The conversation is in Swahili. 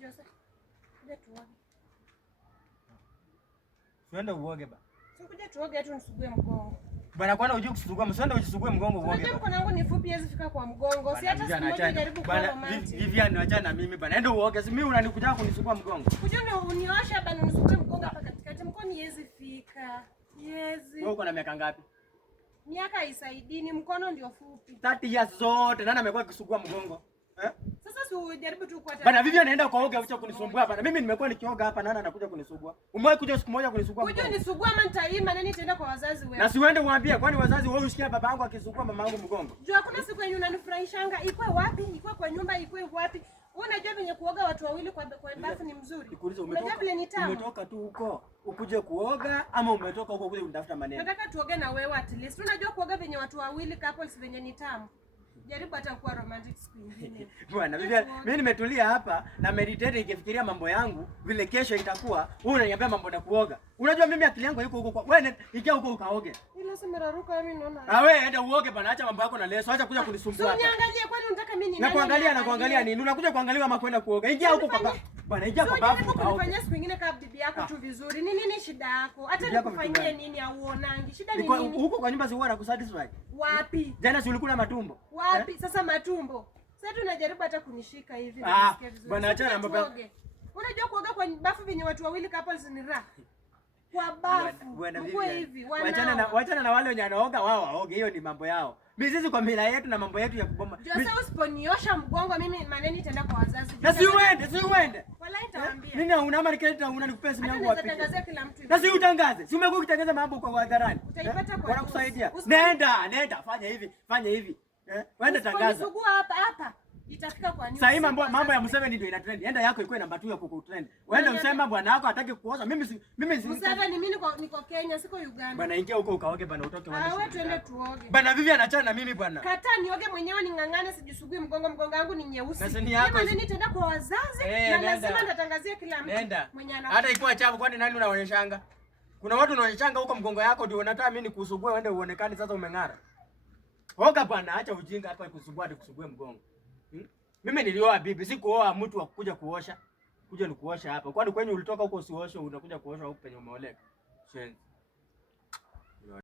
Jose. Kuja tuoge. Twende uoge ba. Sikuja tuoge tu nisugue mgongo. Bwana kwani unajua kusugua, msende ujisugue mgongo uoge. Unajua mkono wangu ni fupi hizi fika kwa mgongo. Si hata siku moja jaribu kwa romantic. Vivian acha na mimi bwana. Enda uoge. Si mimi unanikuja kunisugua mgongo. Kuja uniosha bwana nisugue mgongo hapa katikati. Mkono hizi fika. Yezi. Wewe uko na miaka ngapi? Miaka haisaidii, mkono ndio fupi. 30 years zote nani amekuwa akisugua mgongo? Sasa si ujaribu tu kwa bana Vivian anaenda kuoga acha kunisumbua bana. Mimi nimekuwa nikioga hapa nani anakuja kunisugua. Umewahi kuja siku moja kunisugua mgongo? Kuja nisugua ama nitaima nani tenda kwa wazazi wewe. Na si uende uambie kwani wazazi wewe usikia baba yangu akisugua mama yangu mgongo. Jua hakuna siku yenye unanifurahishanga. Ikwe wapi? Ikwe kwa nyumba, ikwe wapi? Unajua venye kuoga watu wawili kwa bafu ni mzuri. Unajua vile ni tamu. Umetoka tu huko ukuje kuoga ama umetoka huko kuja kunitafuta maneno? Nataka tuoge na wewe at least. Unajua kuoga venye watu wawili couples venye ni tamu. Jaribu hata kuwa romantic siku nyingine. Bwana Vivian, mimi nimetulia hapa na meditate nikifikiria mambo yangu vile kesho itakuwa. Wewe unaniambia mambo na kuoga. Unajua mimi akili yangu iko huko. Wewe ingia huko ukaoge. Ile simeraruka mimi naona. Ah wewe enda uoge bana, acha mambo yako na leso. Acha kuja kunisumbua hapa. Uniangalie kwani unataka mimi ni nani? Na kuangalia nini? Unakuja kuangalia ama kwenda kuoga. Ingia huko baba. Bwana ingia kwa bafu ukaoge. Unafanya siku nyingine kama bibi yako tu vizuri. Ni nini shida yako? Hata nikufanyie nini au uonangi? Shida ni nini? Huko kwa nyumba si huwa nakusatisfy. Wapi? Jana si ulikula matumbo? Wapi? Sasa matumbo. Sasa tunajaribu hata kunishika hivi na nisikie vizuri. Bwana acha na mambo. Unajua kuoga kwa bafu venye watu wawili couples ni raha. Kwa bafu. Uko hivi. Wachana na wale wenye wanaoga wao waoge, hiyo ni mambo yao. Mimi sisi kwa mila yetu na mambo yetu ya kuboma. Sasa usiponiosha mgongo mimi maneno itaenda kwa wazazi. Na si uende. Wallahi nitawaambia. Nini unaama nikileta unanipea simu yangu wapi? Natangazia kila mtu. Na si utangaze. Si umekuwa ukitangaza mambo kwa hadharani. Utaipata kwa wanakusaidia. Nenda fanya hivi. Waende tangaza. Usisugua hapa. Itafika kwa nini? Sasa mambo ya Museveni ndio ina trend. Enda yako ikuwe namba 2 ya kuku trend. Wewe usema bwana wako hataki kuoza. Mimi Museveni mimi niko Kenya, siko Uganda. Bwana ingia huko ukaoge bwana utoke wapi. Wewe tuende tuoge. Bwana Vivian anachana na mimi bwana. Kataa nioge mwenyewe ningangane sijisugui mgongo wangu ni nyeusi. Kama nini tenda kwa wazazi na lazima nitatangazia kila mtu mwenye ana. Hata ikuwa chafu kwani nani unaonyeshanga? Kuna watu unaonyeshanga huko mgongo yako ndio unataka mimi nikusugue uende uonekane sasa umeng'ara. Oga bwana acha ujinga hapa kusugua hadi kusugue mgongo. Mimi nilioa bibi, si kuoa mtu wa kuja kuosha. Kuja ni kuosha hapa. Kwani kwenye ulitoka huko usioshe unakuja kuosha huko penye umeoleka. Shenzi.